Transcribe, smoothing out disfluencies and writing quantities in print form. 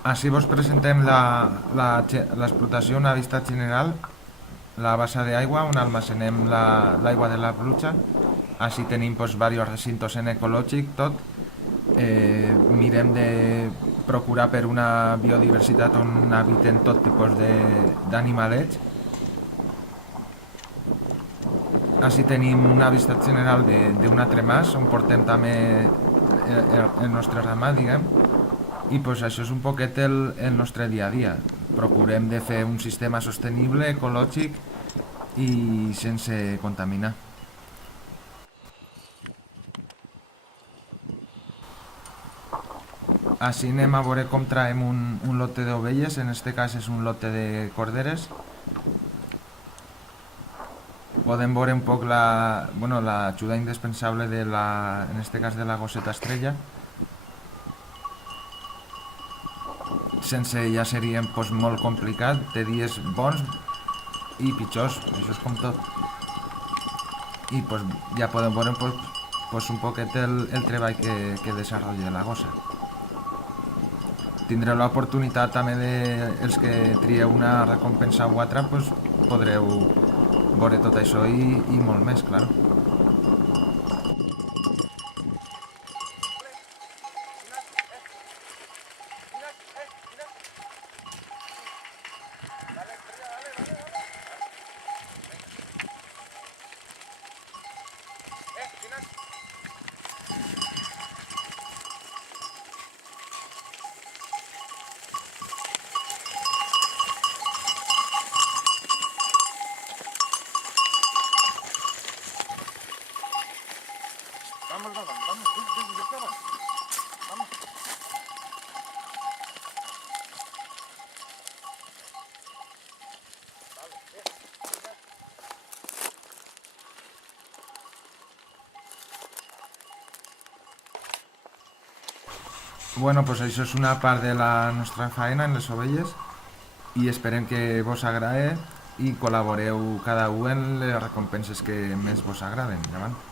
Així vos presentem l'explotació, una vista general, la bassa d'aigua on almacenem l'aigua de la pluja. Així tenim pues, diversos recintos en ecològic, tot. Mirem de procurar per una biodiversitat on habiten tot tipus d'animalets. Així tenim una vista general d'un altre mas on portem també el nostre ramat, diguem, i pues, això és un poquet el nostre dia a dia. Procurem de fer un sistema sostenible, ecològic i sense contaminar. Així anem a veure com traiem un lote d'ovelles, en este cas és un lote de corderes. Podem veure un poc l'ajuda indispensable en este cas de la gosseta estrella. Sense ella seria pues, molt complicat, té dies bons i pitjors, això és com tot. I pues, ja podem veure pues, un poquet el treball que desenvolupa la gossa. Tindreu l'oportunitat també els que trieu una recompensa o altra, pues, podreu veure tot això i molt més, clar. Vamos, vamos, vamos, vamos, vamos. Bueno, pues això és una part de la nostra feina en les ovelles i esperem que vos agrade i col·laboreu cada un en les recompenses que més vos agraden. Endavant.